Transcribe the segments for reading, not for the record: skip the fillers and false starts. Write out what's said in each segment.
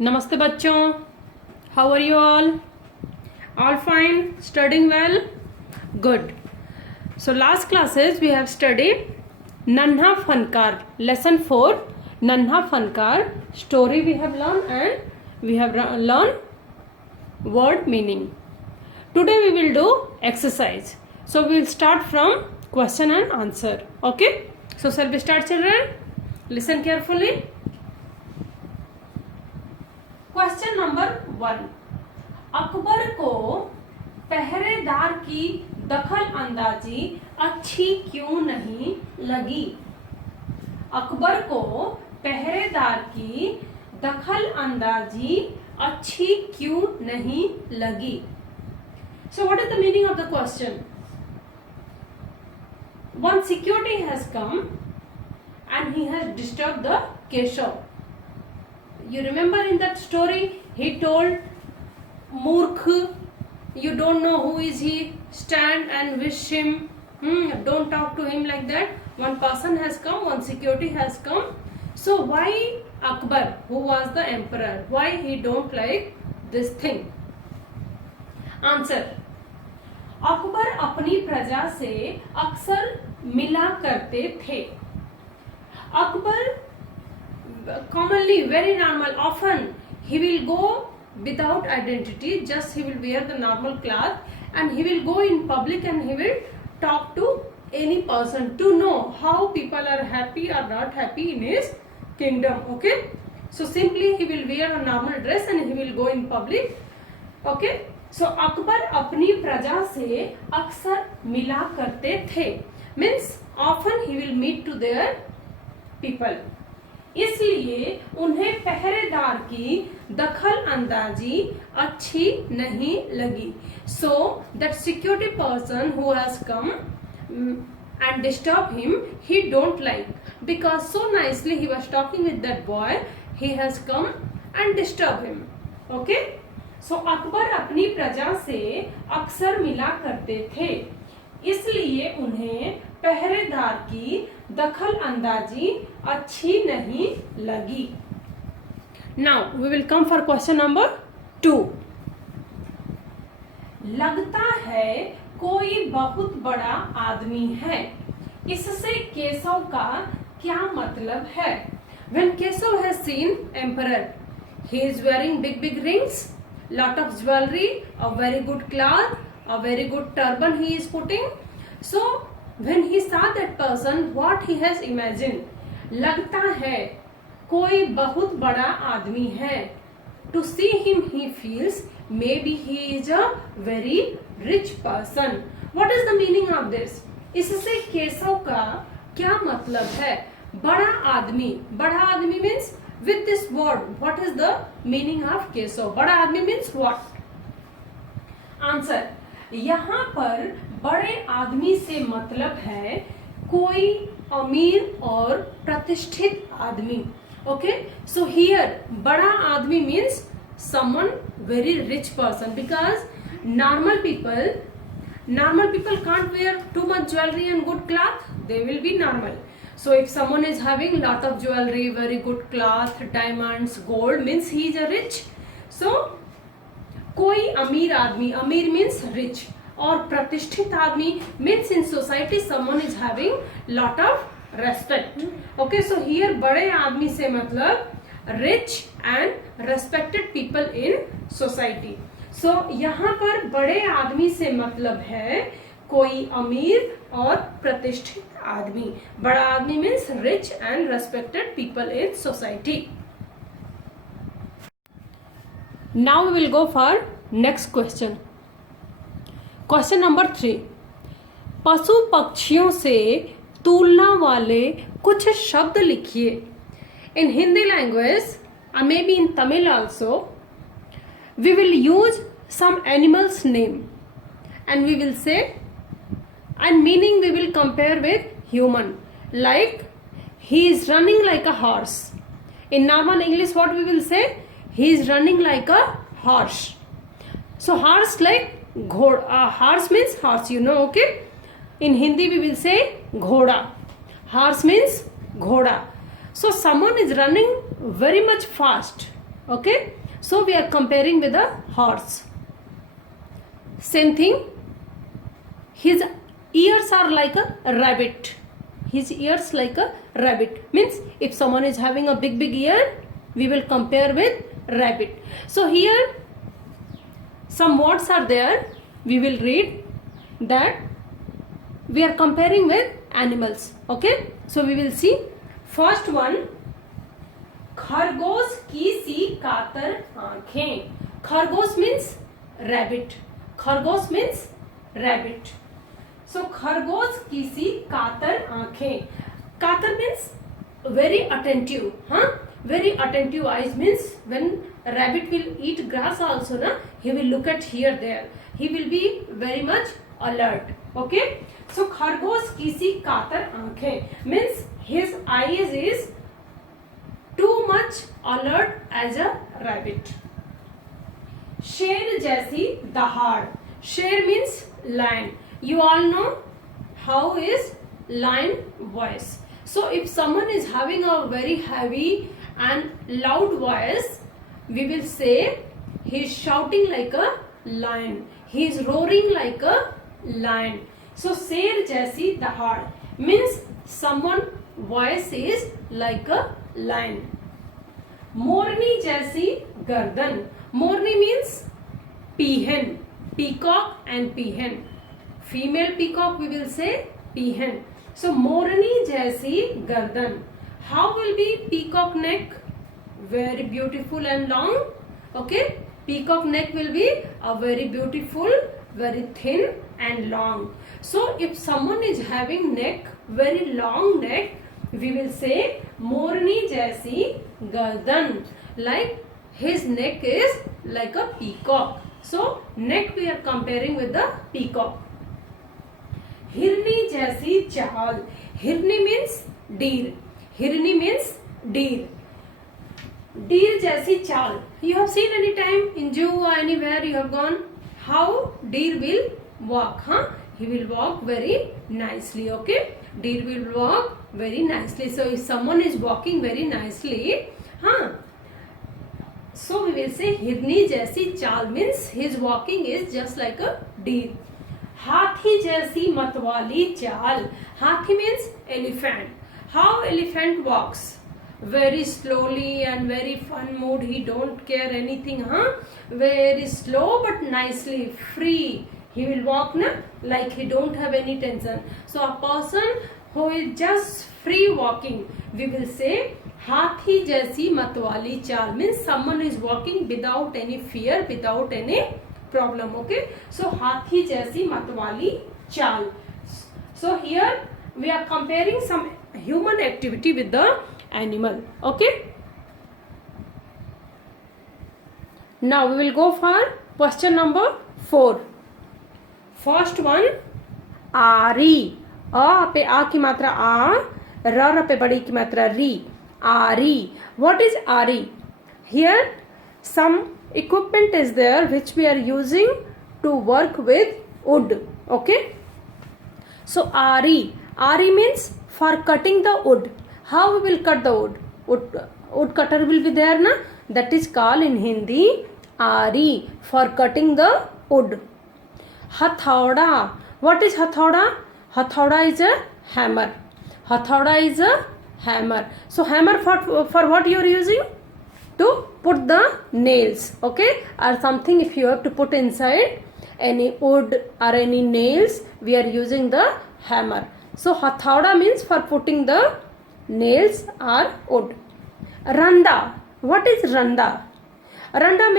Namaste bachon. How are you all? All fine? Studying well? Good. So last classes we have studied Nanha Fankar. Lesson 4. Nanha Fankar. Story we have learned and we have learned word meaning. Today we will do exercise. So we will start from question and answer. Okay? So shall we start, children? Listen carefully. Question number 1। Akbar को पहरेदार की दखल अंदाजी अच्छी क्यों नहीं लगी? अकबर को पहरेदार की दखल अंदाजी अच्छी क्यों नहीं लगी? So what is the meaning of the question? One security has come and he has disturbed the Keshav. You remember in that story, he told Murkh, you don't know who is he, stand and wish him, don't talk to him like that. One person has come, one security has come. So why Akbar, who was the emperor, why he don't like this thing? Answer. Akbar अपनी प्रजा से अक्सर मिला करते थे. Akbar commonly, very normal, often he will go without identity, just he will wear the normal cloth and he will go in public and he will talk to any person to know how people are happy or not happy in his kingdom. Okay, so simply he will wear a normal dress and he will go in public. Okay, so Akbar अपनी प्रजा से अक्सर मिला करते थे means often he will meet to their people. इसलिए उन्हें पहरेदार की दखल अंदाजी अच्छी नहीं लगी. So that security person who has come and disturb him, he don't like, because so nicely he was talking with that boy, he has come and disturb him. Okay, so Akbar अपनी प्रजा से अक्सर मिला करते थे, इसलिए उन्हें पहरेदार की दखल अंदाजी अच्छी नहीं लगी. Now we will come for question number 2. लगता है कोई बहुत बड़ा आदमी है, इससे केशव का क्या मतलब है? When Keshav has seen emperor, he is wearing big rings, lot of jewelry, a very good cloth, a very good turban he is putting. So when he saw that person, what he has imagined? लगता है कोई बहुत बड़ा आदमी है. To see him he feels maybe he is a very rich person. What is the meaning of this? इससे केशव का क्या मतलब है? बड़ा आदमी means with this word what is the meaning of Keshav? बड़ा आदमी means what? Answer. यहाँ पर बड़े आदमी से मतलब है कोई अमीर और प्रतिष्ठित आदमी. ओके, सो हियर बड़ा आदमी means someone very rich person, because normal people can't wear too much jewelry and good cloth, they will be normal. So if someone is having lot of jewelry, very good cloth, diamonds, gold, means he is a rich. So कोई अमीर आदमी, अमीर means rich, और प्रतिष्ठित आदमी means in society someone is having lot of respect. Okay, so here बड़े आदमी से मतलब rich and respected people in society. So यहाँ पर बड़े आदमी से मतलब है कोई अमीर और प्रतिष्ठित आदमी. बड़ा आदमी means rich and respected people in society. Now we will go for next question. Question number 3. पशु पक्षियों से तुलना वाले कुछ शब्द लिखिए. In Hindi language, or maybe in Tamil also, we will use some animal's name and we will say, and meaning we will compare with human. Like, he is running like a horse. In normal English, what we will say? He is running like a horse. So horse like horse means horse, you know. Okay, in Hindi we will say ghoda. Horse means ghoda. So someone is running very much fast. Okay, so we are comparing with a horse. Same thing, his ears are like a rabbit. His ears like a rabbit means if someone is having a big ear, we will compare with rabbit. So here some words are there, we will read that we are comparing with animals. Okay, so we will see first one, खरगोश की सी कातर आंखें. खरगोश means rabbit. खरगोश means rabbit. So खरगोश की सी कातर आंखें. कातर means very attentive. Very attentive eyes means when a rabbit will eat grass also na, he will look at here there. He will be very much alert. Okay, so खरगोश की सी कातर आंखें means his eyes is too much alert as a rabbit. शेर जैसी दहाड़. शेर means lion. You all know how is lion voice. So if someone is having a very heavy and loud voice, we will say he is shouting like a lion. He is roaring like a lion. So शेर जैसी दहाड़ means someone voice is like a lion. मोरनी जैसी गर्दन. मोरनी means peahen. Peacock and peahen. Female peacock we will say peahen. So मोरनी जैसी गर्दन. How will be peacock neck? Very beautiful and long. Okay, peacock neck will be a very beautiful, very thin and long. So if someone is having neck, very long neck, we will say मोरनी जैसी गर्दन, like his neck is like a peacock. So neck we are comparing with the peacock. हिरनी जैसी चाल. हिरनी means deer. हिरनी means deer. Deer जैसी चाल. You have seen any time in zoo or anywhere you have gone how deer will walk. He will walk very nicely. Okay, deer will walk very nicely. So if someone is walking very nicely, so we will say हिरनी जैसी चाल means his walking is just like a deer. हाथी जैसी मतवाली चाल. हाथी means elephant. How elephant walks? Very slowly and very fun mood. He don't care anything. Very slow but nicely, free. He will walk like he don't have any tension. So a person who is just free walking, we will say हाथी जैसी मतवाली चाल means someone is walking without any fear, without any problem. Okay, so हाथी जैसी मतवाली चाल. So here we are comparing some human activity with the animal. Okay, now we will go for question number 4. First one, आरी. अ पे आ की मात्रा आ, र पे बड़ी की मात्रा री. आरी. What is आरी? Here some equipment is there which we are using to work with wood. Okay, so आरी. आरी means for cutting the wood. How we will cut the wood? Wood cutter will be there na, that is called in Hindi आरी, for cutting the wood. हथौड़ा. What is हथौड़ा? हथौड़ा is a hammer. हथौड़ा is a hammer. So hammer for what you are using? To put the nails. Okay, or something if you have to put inside any wood or any nails, we are using the hammer. So हथौड़ा means for putting the nails or wood. Randa. What is randa? Randa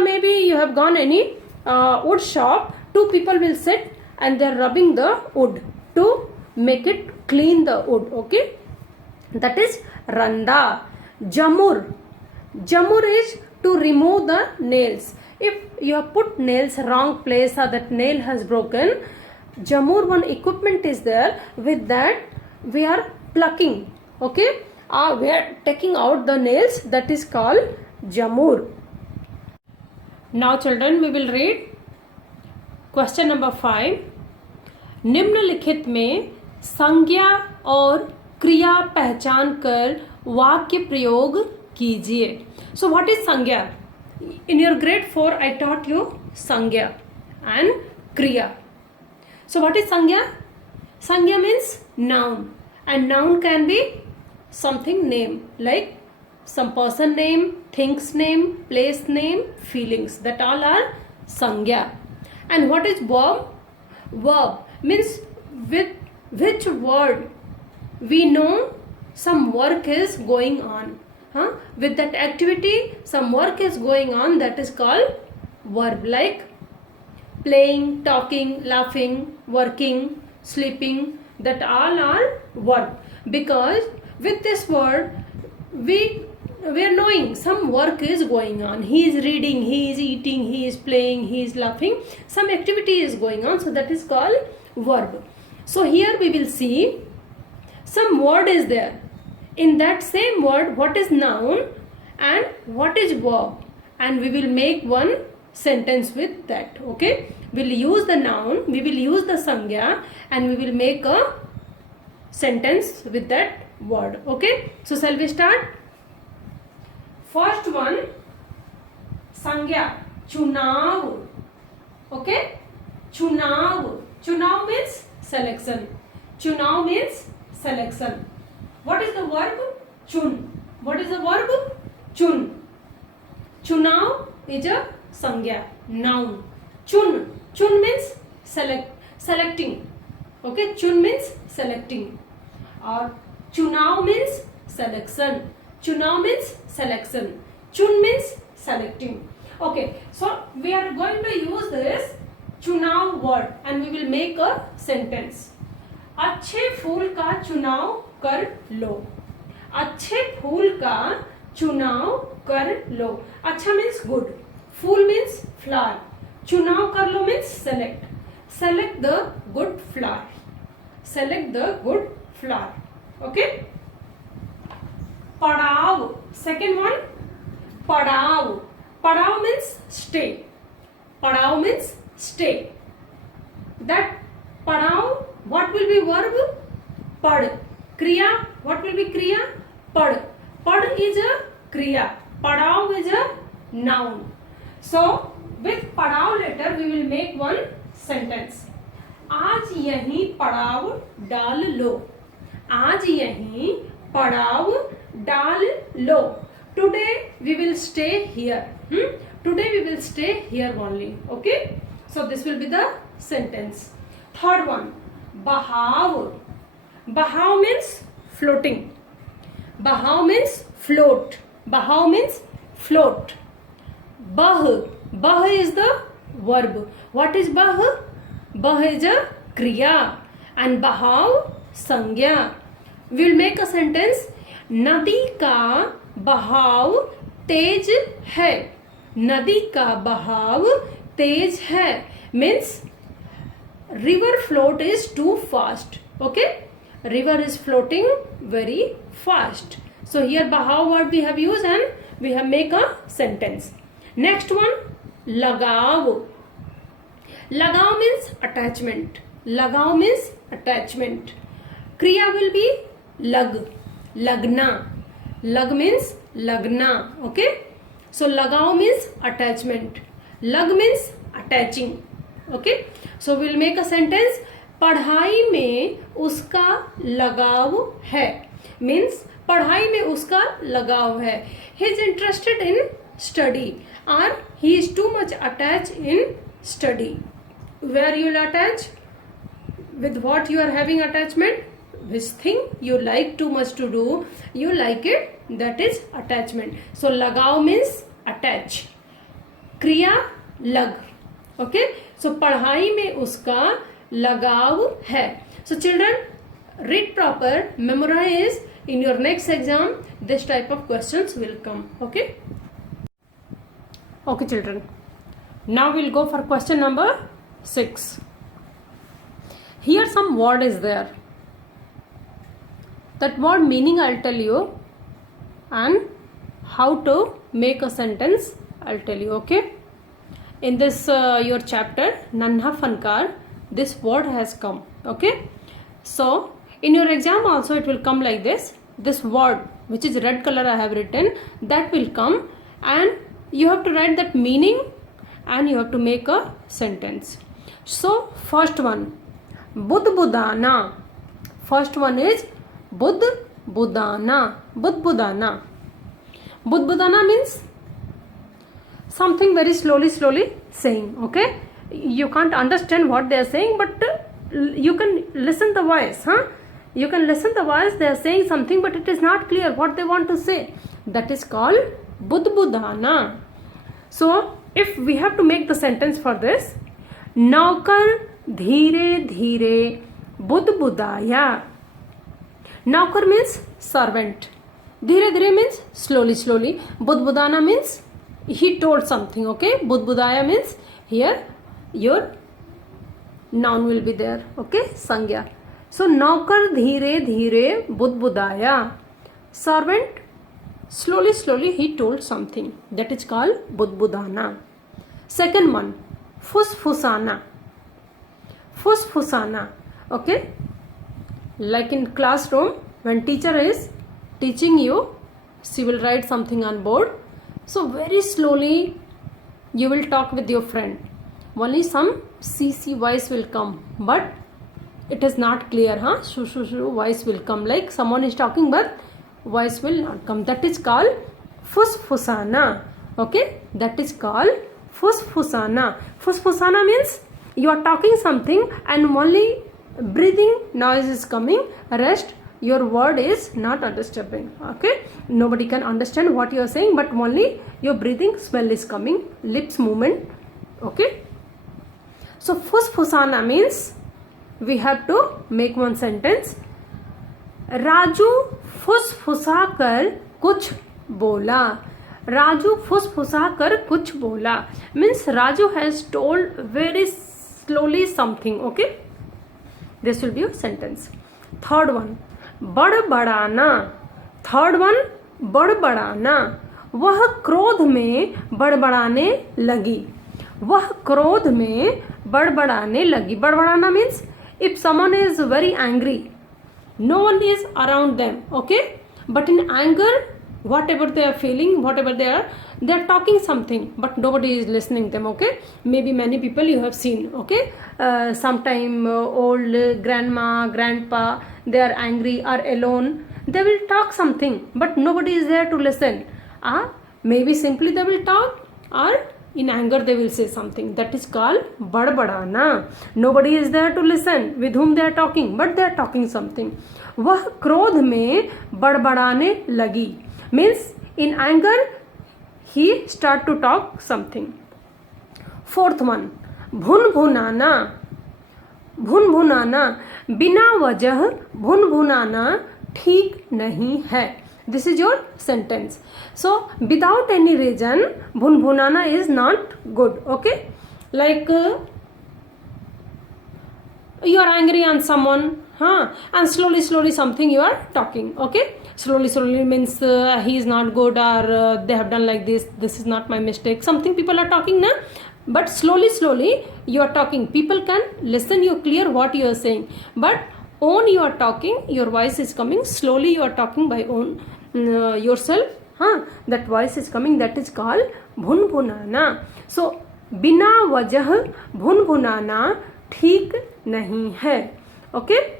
maybe you have gone any wood shop. Two people will sit and they are rubbing the wood to make it clean the wood. Okay, that is randa. Jamur. Jamur is to remove the nails. If you have put nails wrong place or that nail has broken, jamur one equipment is there. With that we are plucking. Okay, we are taking out the nails. That is called jamur. Now children, we will read question number 5. निम्नलिखित में संज्ञा और क्रिया पहचान कर वाक्य प्रयोग कीजिए. So what is संज्ञा? In your grade 4 I taught you संज्ञा and क्रिया. So what is संज्ञा? संज्ञा means noun, and noun can be something name, like some person name, things name, place name, feelings. That all are संज्ञा. And what is verb? Verb means with which word we know some work is going on. With that activity some work is going on, that is called verb. Like playing, talking, laughing, working, sleeping, that all are verb. Because with this word we are knowing some work is going on. He is reading, he is eating, he is playing, he is laughing, some activity is going on, so that is called verb. So here we will see some word is there. In that same word, what is noun and what is verb, and we will make one sentence with that. Okay, we'll use the noun, we will use the संज्ञा, and we will make a sentence with that word. Okay, so shall we start? First one, संज्ञा, चुनाव. Okay, चुनाव. चुनाव means selection. चुनाव means selection. What is the verb? चुन. What is the verb? चुन. चुनाव is a संज्ञा, noun. चुन. चुन means selecting. Okay, चुन means selecting. Or चुनाव means selection. चुनाव means selection. चुन means selecting. Okay, so we are going to use this चुनाव word and we will make a sentence. अच्छे फूल का चुनाव कर लो. अच्छे फूल का चुनाव कर लो. अच्छा means good, फूल means flower, चुनाव कर लो means select. Select the good flower. Select the good flower. Okay. पड़ाव. Second one, पड़ाव. पड़ाव means stay. पड़ाव means stay. That पड़ाव, what will be verb? पढ़. क्रिया, what will be क्रिया? पढ़. पढ़ is a क्रिया. पड़ाव is a noun. So with पड़ाव letter we will make one sentence. आज यहीं पड़ाव डाल लो. आज यहीं पड़ाव डाल लो. Today we will stay here. Today we will stay here only. Okay. So this will be the sentence. Third one, बहाव. बहाव means floating. बहाव means float. बहाव means float. बह. बह is the verb. What is बह? बह is a क्रिया and बहाव संज्ञा. We will make a sentence. नदी का बहाव तेज है. नदी का बहाव तेज है means river float is too fast. Okay, river is floating very fast. So here बहाव word we have used and we have make a sentence. Next one, लगाव. लगाव means attachment. लगाव means attachment. क्रिया will be लग. लगना. लग means लगना. Okay, so लगाव means attachment. लग means attaching. Okay, so we'll make a sentence. पढ़ाई में उसका लगाव है means पढ़ाई में उसका लगाव है. He is interested in study or he is too much attached in study. Where you will attach? With what you are having attachment? Which thing you like too much to do, you like it, that is attachment. So लगाव means attach. क्रिया लग. Okay, so पढ़ाई में उसका लगाव है. So children, read proper, memorize. In your next exam this type of questions will come. Okay. Okay children, now we'll go for question number 6. Here some word is there. That word meaning I'll tell you and how to make a sentence I'll tell you. Okay, in this your chapter Nanha Fankar, this word has come. Okay, so in your exam also it will come like this. This word which is red color I have written, that will come, and you have to write that meaning and you have to make a sentence. So first one, Budbudana. First one is Budbudana. Budbudana. Budbudana means something very slowly saying. Okay, you can't understand what they are saying, but you can listen the voice. You can listen the voice. They are saying something, but it is not clear what they want to say. That is called Budbudana. So if we have to make the sentence for this, Naukar धीरे धीरे बुदबुदाया. Naukar means servant. Dhire dhire means slowly. Budbudana means he told something. Okay. Budbudaya means here your noun will be there. Okay. Sangya. So Naukar dhire dhire budbudaya. Servant slowly he told something. That is called budbudana. Second one, fusfusana. Fusfusana. Okay. Like in classroom, when teacher is teaching you, she will write something on board. So very slowly you will talk with your friend. Only some CC voice will come, but it is not clear. Shoo voice will come, like someone is talking but voice will not come. That is called fusfusana. Okay, that is called fusfusana. Fusfusana means you are talking something and only breathing noise is coming, rest your word is not disturbing. Okay, nobody can understand what you are saying, but only your breathing smell is coming, lips movement. Okay, so fusfusana means we have to make one sentence. Raju फुसफुसा कर कुछ बोला. Raju फुसफुसा कर कुछ बोला means Raju has told very slowly something. Okay, this will be your sentence. Third one, बड़बड़ाना. Third one, बड़बड़ाना. वह क्रोध में बड़बड़ाने लगी. वह क्रोध में बड़बड़ाने लगी. बड़बड़ाना means if someone is very angry, no one is around them. Okay, but in anger, whatever they are feeling, whatever they are talking something, but nobody is listening them. Okay, maybe many people you have seen. Okay, sometime old grandma, grandpa, they are angry or alone, they will talk something, but nobody is there to listen. Maybe simply they will talk, or in anger they will say something. That is called बड़बड़ाना. Nobody is there to listen with whom they are talking, but they are talking something. वह क्रोध में बड़बड़ाने लगी means in anger he start to talk something. Fourth one, भुनभुनाना. भुनभुनाना, बिना वजह भुनभुनाना ठीक नहीं है. This is your sentence. So without any reason, bhunbhunana is not good. Okay, like you are angry on someone, and slowly something you are talking. Okay, slowly means he is not good, or they have done like this. This is not my mistake. Something people are talking now, but slowly you are talking. People can listen you clear what you are saying, but own you are talking. Your voice is coming slowly. You are talking by own yourself. That voice is coming. That is called भुनभुनाना. So बिना वजह भुनभुनाना ठीक नहीं है. Okay,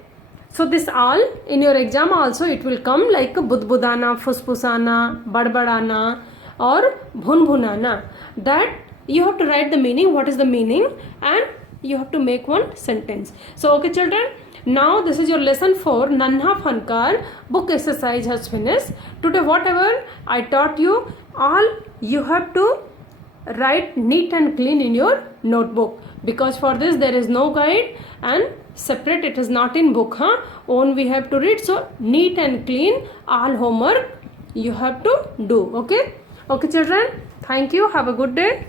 so this all in your exam also it will come like budbudana, fusfusana, बड़बड़ाना or भुनभुनाना. That you have to write the meaning, what is the meaning, and you have to make one sentence. So okay children, now this is your lesson 4, Nanha Fankar book exercise has finished. Today whatever I taught you, all you have to write neat and clean in your notebook, because for this there is no guide and separate, it is not in book. Own we have to read. So neat and clean all homework you have to do. Okay children, thank you, have a good day.